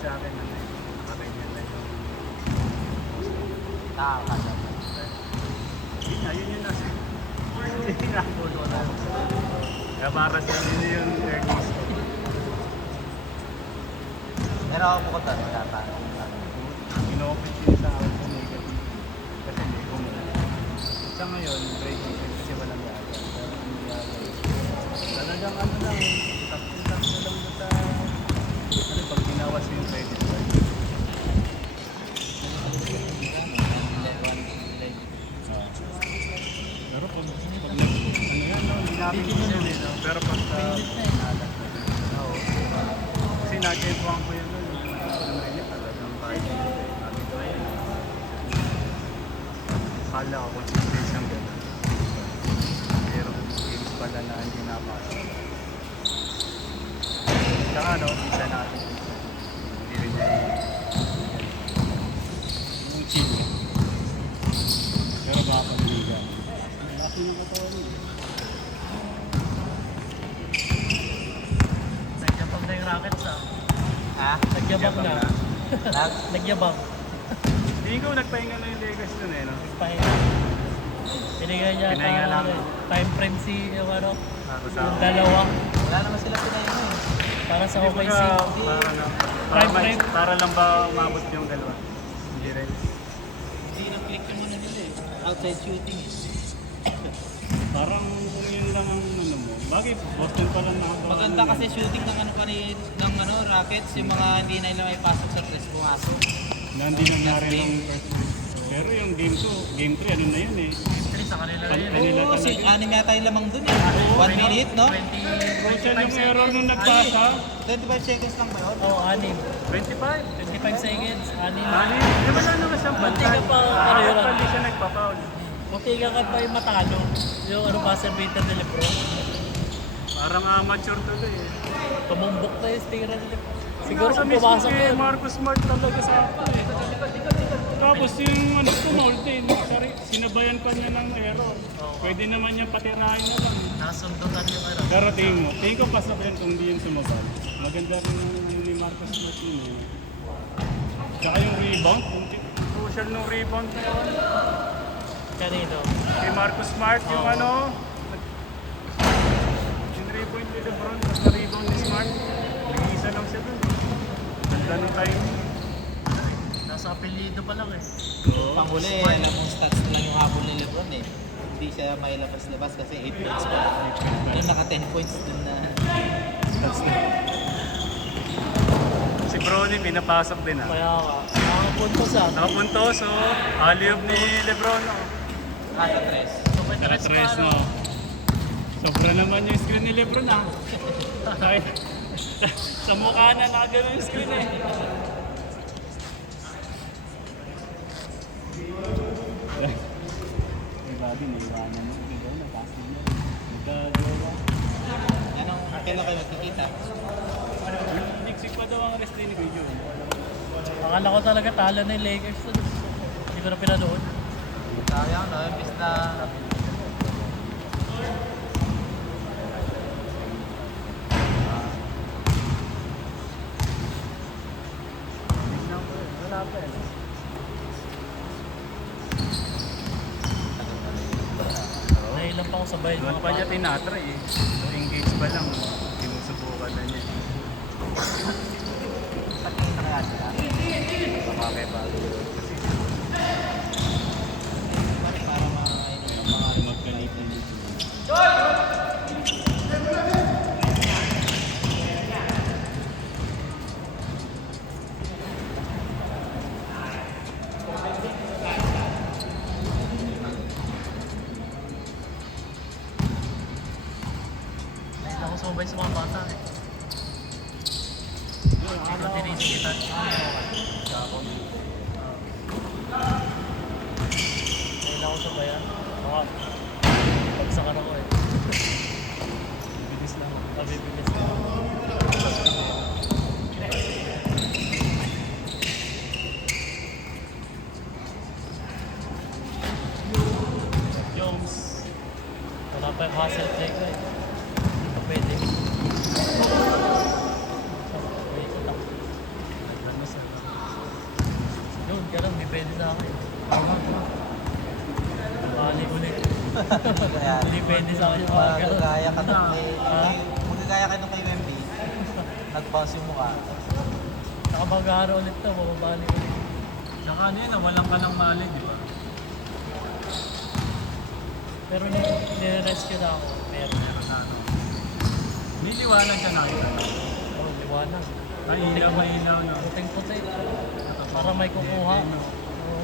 sa akin, nakaganyan na yung Nakakasya. yun yung nasa pinapulo na. Kaya para sa inyo yung earnings ko. Pero ako bukod doon, wala pa. Ino-open siya sa akin sa negative. Kasi hindi ko muna. Sa ngayon, break even kasi walang yaga. Pero hindi yaga. Talagang ano lang, sakto-sakto lang mo sa pag ginawas yung credit card. Pero pag ano yan, no? Hindi namin yun eh, no? Pero pag oo. Kasi nag-epuan ko yun, no? Yung rin talagang kahit namin ko yun. Akala ko consistent siyang gano'n. Pero games pala na hindi napasok. Saka no, isa natin. Hindi rin niya yung chill. Pero baka paniligan. Laki ng katawan niya. Nagyabang na yung rackets ah. Ha? Nagyabang na. Lag? Nagyabang. Hindi ko nagpahinga na yung Vegas dun eh, no? Pahinga. Binigay niya Pinahinga lang. time frame si yung ano, Para sa yung dalawa. Wala naman sila pinahinga eh. Para sa Hindi OKC. baga, para lang. Prime time. Para lang ba umabot yung dalawa? Hindi rin. Hindi na-click yung ano nila eh. Outside shooting eh. Parang kung yun lang ang ano mo. Bakit? Boston pa lang nakagawa. Maganda kasi shooting ng ano kanina ng ano Rockets, yung mga hindi na nila may pasok sa tres pumasok. Na hindi nangyari lang first place. Pero yung game 2, game 3, ano na yun eh. History sa kanila na yun. Kanila Oo, si talaga. anim yata yung lamang dun eh. 1 minute, no? 25 yung error nung nagpasa. 25 seconds lang ba yun? Oo, anim. 25. 25 seconds, anim. Ani, di ba lang naman siyang Munti bantay? ka pa, ano yun? Hindi siya nagpa-foul. Munti ka pa yung matalo. Yung ano buzzer beater ni Lebron. Parang amateur tuloy eh. Tumumbok na yung tira ni Lebron. Siguro Nasa kung mismo pumasok kay yun. Marcus Smart talaga sa akin eh. Tapos yung ano penalty, sinabayan pa niya ng error. Pwede naman niya patirahin na lang. Nasundutan yung ano. Pero tingin ko pa sabihin kung hindi yun sumabal. Maganda rin yung ano ni Marcus Smart yun eh. Tsaka yung rebound, crucial nung rebound na yun. Kanino? Kay Marcus Smart yung ano, yung rebound ni Lebron, tapos na rebound ni Smart. Nag-iisa lang siya dun. Ganda ng timing. Nasa apelido pa lang eh. Panghuli, alam mo stats na lang yung habol ni Lebron eh. Hindi siya may labas-labas kasi 8 points pa. Yung naka 10 points dun na. That's the... Si Brony pinapasok din ah. Kaya ka. Nakapuntos ah. Nakapuntos, so alley-oop ni Lebron. Oh. Nasa 3. So may tres pa Tres, ano. no. Sobra naman yung screen ni Lebron ah. Kahit sa mukha na nakagano yung screen eh. Ay babi, naiwanan mo. Hindi daw, nagkastin mo. Nagkagawa. Yan ang kailan kayo magkikita. Niksik pa daw ang wrestling ni Kuya Jun. Akala ko talaga talo na yung Lakers dun. Hindi ko na pinanood. Sayang no, imbis na Wala pa eh. Nahilang pa ako sa bayan. Doon pa niya tinatry eh. So engage pa lang, sinusubukan na niya. patingin na kaya sila. Baka pa. Para mainom ng mga Magkalitin dito. Nahilang ako sumabay sa mga bata eh. Hindi ko tinisikitan. Nahilang ako sa bayan. Baka pagsakan ako eh. Bilis lang. Mabibilis na. Jones. Wala pa yung hustle play ko eh. Hindi pa pwede. Wait lang. yan. Depende sa akin yung mga ganun. Magagaya ka nung Ha? magagaya ka nung kay UMP. Nag-bounce yung mukha. Saka mag-aaral ulit to, mababalik ulit. Tsaka ano yun, walang ka ng mali, di ba? Pero nire-rescue na ako. Meron. Ano? May liwanag ka nakita. Oh, liwanag. Mahinaw, mahinaw, no? Puting-puti. Para may kukuha. Oo.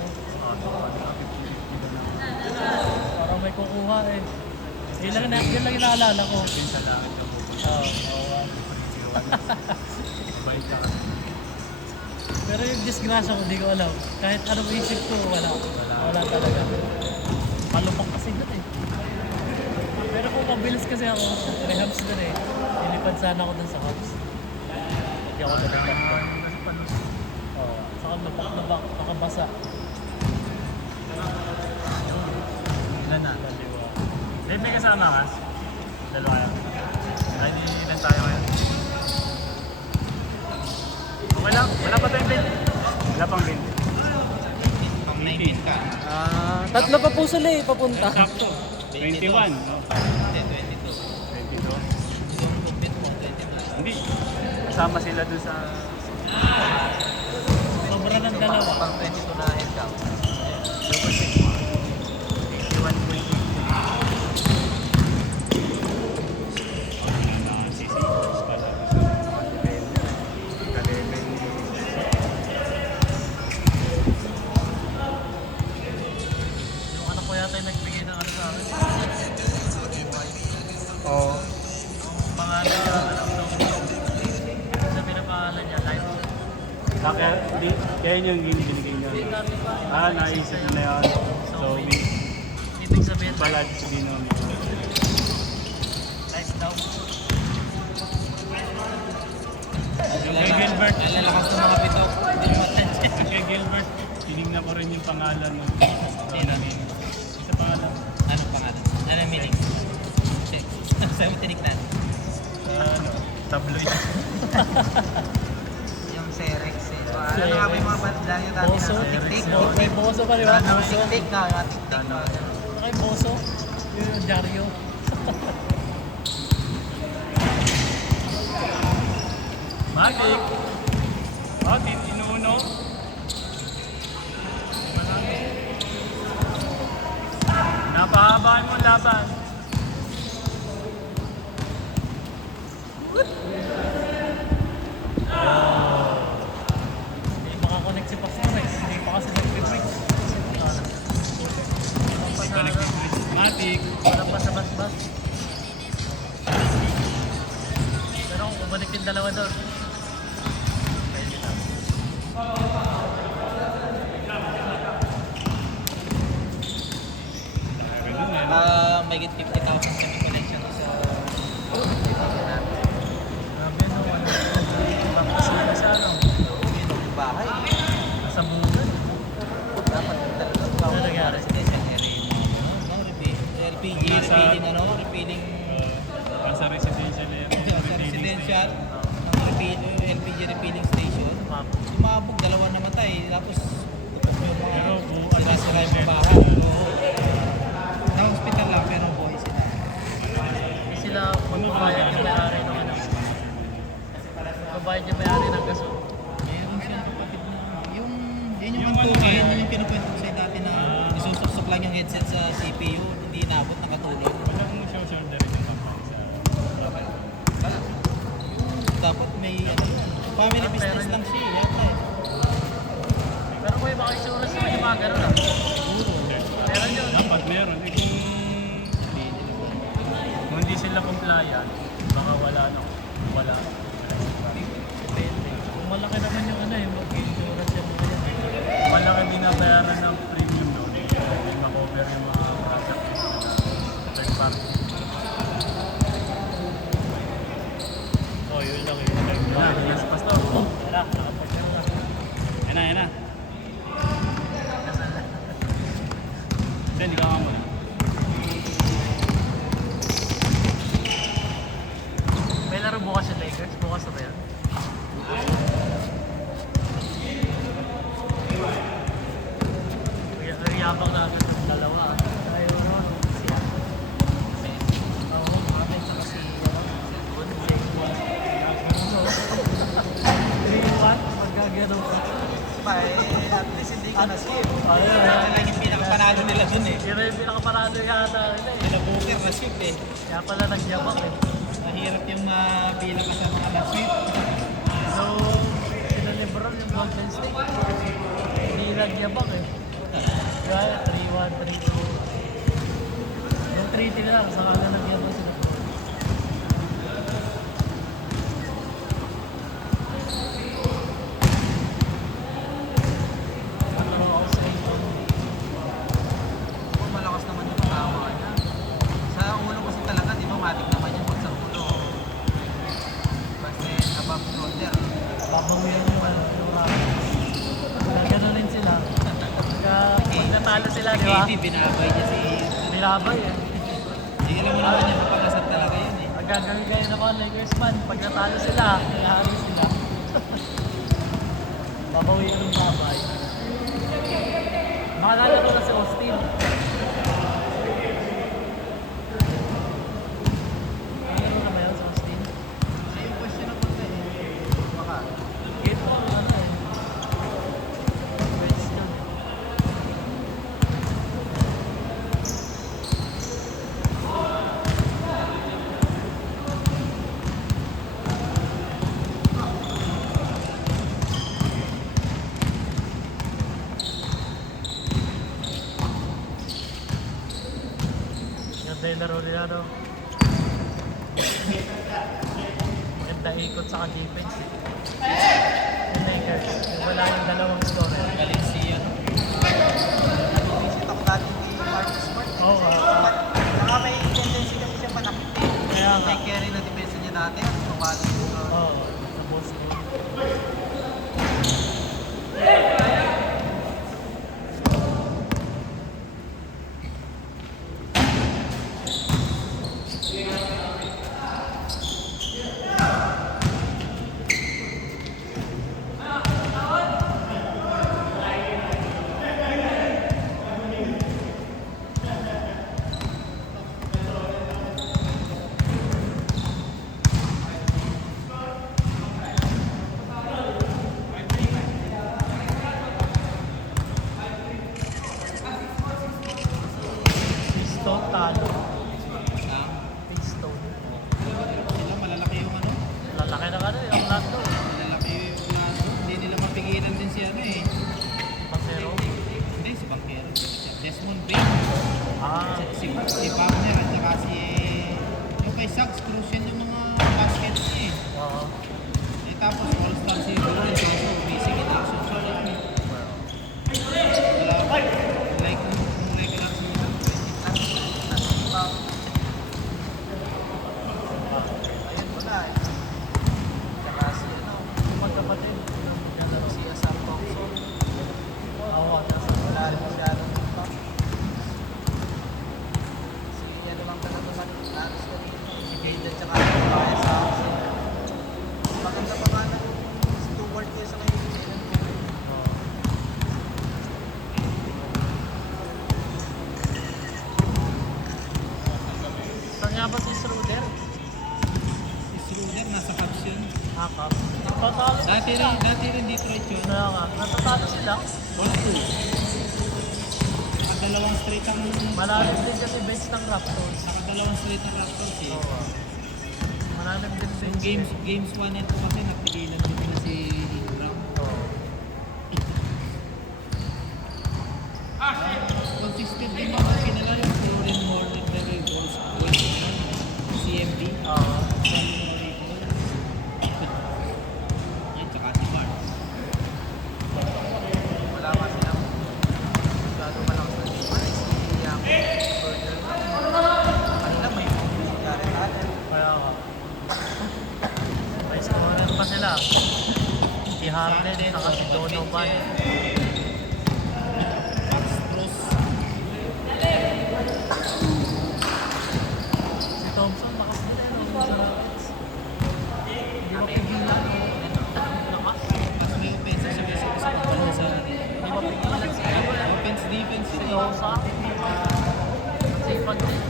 Para may kukuha eh. Yun lang inaalala ko. Yun sa langit ka po. Oo. Bait ka kasi. Pero yung disgrasya ko, di ko alam. Kahit anong isip ko, wala. Wala talaga. Palupok kasi doon eh. Pero kung mabilis kasi ako, rehams doon eh. Nilipad sana ako doon sa hubs. Hindi ako nalipad doon. Kasi paano? Oo. Saka lupok na bak, nakabasa. Ilan na? Daliwa. Dave, may kasama ka? Dalawa yan. Ay, ilan tayo ngayon? Okay lang, wala pa tayong 20. Wala pang 20. Pang 19 ka. Tatlo pa po sila eh, papunta. Sakto. 21. No? Hindi, 22. 22. Yung compete mo, 22. Hindi. Kasama sila dun sa... Sobra ng dalawa. Pang 22 na head count. Double check mo. 81.8. Yung anak ko yata yung nagbigay ng ano sa akin. Oo. Pangalan niya, alam ko. Sabi na pangalan niya, Life. Kaya yun yung binigay niya. Hindi dati pa. Naisip mo na yun. So, Ibig sabihin, pala sabihin mo. Life daw. Kay Gilbert. Lalakas ng mga bitok. Hindi mo attention. Kay Gilbert, tinignan ko rin yung pangalan mo. Sino? Sa pangalan. Anong pangalan? Ano yung meaning? Saan mo tinignan? Tabloid. Yung Cerex eh. Ano nga ba yung mga banda yung dati Boso. na? Tik-tik. May boso pa, di ba? Boso. Tik-tik na. Mga tik-tik. mga ganun. Ay, boso. Yung Dario. Matik. Matik, inuuno. Napahabaan mo ang laban. Hindi makakonect si Pastor eh. Hindi pa kasi nag-break. Matik. Wala pa sa bas-bas. Pero kung bumalik yung dalawa doon. Pwede na. May 50,000 kami connection sa Grabe no, ano. Papasok sa ano. yung bahay. Sa bulan. Dapat talaga Ano nangyari? residential area. No, LPG, Nasa- refilling ano, refilling Nasa residential area. sa residential, LPG refilling station. Ma'am. Umabog, dalawa namatay. Tapos, bukok yung Pero mga buo sira-sira yung mga bahay. Na-hospital lang, pero buhay sila. Hindi sila magbabayad yung may-ari ng ano. Magbabayad yung may-ari ng gaso. Meron siya kapatid na, yun Yung yung ano mantukin, na- yun yung kinukwento ko sa'yo dati na isusok lang yung headset sa CPU, hindi inabot, nakatulog. Wala kong shoulder rin yung kapag sa... Dapat may ano, family business lang siya, yata eh. Pero kung yung baka insurance naman yung mga ganun ah. Meron yun. Dapat meron. Eh, kung hindi sila compliant, baka wala na. Wala. Depende. Kung malaki naman yung ano yung mag-insurance yung mga yan. Malaki binabayaran ng premium doon. Hindi makover yung mga transaction sa third party. Oh, yun lang yun. Yes, pastor. Wala, nakapag na lang. Yan na, yan na. Then, ikaw nga muna. May laro bukas yung Lakers. Bukas na ba yan? Yabang natin yung dalawa. Ayaw naman. Siya. ganun. At least hindi ka na-skip. Ayun. Ito lang yung pinakapanalo nila dun eh. Pero yung pinakaparado yata nila eh. Sila Booker na-skip eh. Kaya pala nagyabak eh. Mahirap yung bilang ka sa mga na-skip. So, sila Lebron yung Golden State. Hindi nagyabak eh. Kaya 3-1, 3-2. Yung 3-3 lang, saka na nagyabak sila. Ano ako sa inyo? Oh, malakas naman yung tama niya. Sa ulo kasi talaga, di ba, matik naman yung pag sa ulo. Kasi above shoulder. Babawin yung ano, yung gano'n rin sila. Pag natalo sila, di ba? KD, binabay niya si... Binabay eh. Hindi alam mo naman niya, mapangasat talaga yun eh. Pag gagawin kayo naman, Lakers fan, pag natalo sila, kayari sila. Babawin yung babay. Makalala ko na si Austin. Ano na ba yan si Austin? Siya yung question ako na eh. Baka. Gate mo ano eh. Bench yun. Ganda yung laro nila, no? Maganda ikot sa defense. Yung Lakers, yung wala yung dalawang scorer. Galing si ano. Visit ako dati ni Marcus Smart. Oo, Saka may tendency kasi siya panakit eh. Kaya nga. May carry na depensa niya dati. Pabalo yung Oo, sa Boston. Piston, talo. Piston. Sila malalaki yung ano. Lalaki na ano, yung Orlando. Malalaki yung hindi nila mapigilan din si ano eh. Pasero. Hindi, si Banquero. Desmond Bain. Ah, Si Wagner at saka si... Yung kay Sachs, crucial yung mga baskets niya eh. oo. Eh tapos all-star si Durant Johnson, basic in action siya lang eh. Wala, like regular season, 20 pa. Ayun, wala eh. Saka si ano, Magkapatid. Nalaro. si Asar Thompson. Oo, nasa Wala rin masyado ng pa. Si ano lang talaga man, Aros kanina. Si Jade at saka si Tobias Harris. Maganda pa nga ng Stewart niya sa ngayon. Oo. Saan nga ba si Schroeder? Si Schroeder nasa Cubs yun. Hakap. Natatalo sila. Dati rin Detroit yun. Kaya nga, natatalo sila. 1-2. Nakadalawang straight ang... Malalim din kasi bench ng Raptors. Nakadalawang straight ang Raptors eh. Oo. Malalim din Yung bench. games 1 and 2 kasi napigilan din nila si Ingram. Oo. Consistent din ba kasi nila yung Jordan Moore na very goals CMB. Oo. Yan, tsaka si Mark. Wala pa silang masyado malakas na si Mark. Si Jordan. Kanina may si Jared Allen. Kaya nga. May scorer pa sila. Si Harden, saka si Donovan. Max Strus. Si Thompson, lakas nila yun. Sa Rockets. Hindi mapigilan. Lakas. Mas may offensive siya kasi gusto ko pala sa Hindi mapigilan si offense defense Si yun eh. Losa. Sipag din.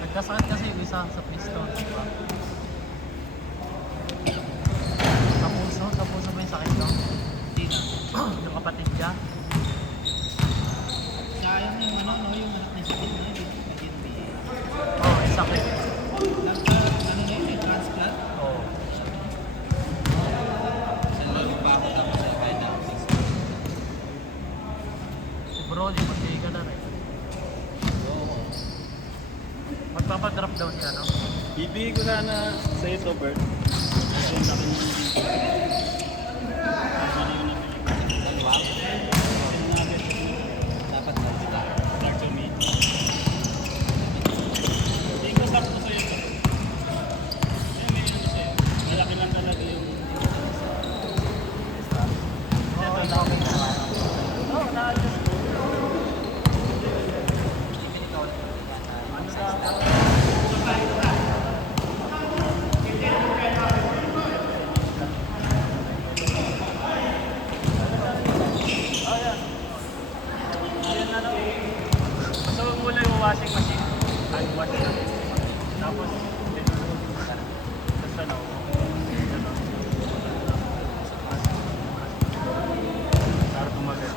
Nagkasakit kasi yung isa sa Pistons. Tapuso ba yung sakit no? Sino? Yung kapatid niya. Sayang yung ano, no, yung anak niya sakit na yun. Nag-NBA. Oo, yung sakit. Ano na yun, yung transplant? Oo. Sa lalo pa ako tapos ay kaya na. Si Broly, magkaya ka na rin. Oo. Magpapadrop daw siya, no? Bibigay ko sana sa ito, Bert. Kasi yung laki ng dito. Dalawa? Dapat na sila. Start to me. Hindi ko sakto sa'yo. May ano sa'yo. Malaki lang talaga yung... Oo, okay na. Oo, na-adjust ko. So, muna yung washing machine. Hand wash na. Tapos, tinulog ko na. Tapos ano, para kumagal.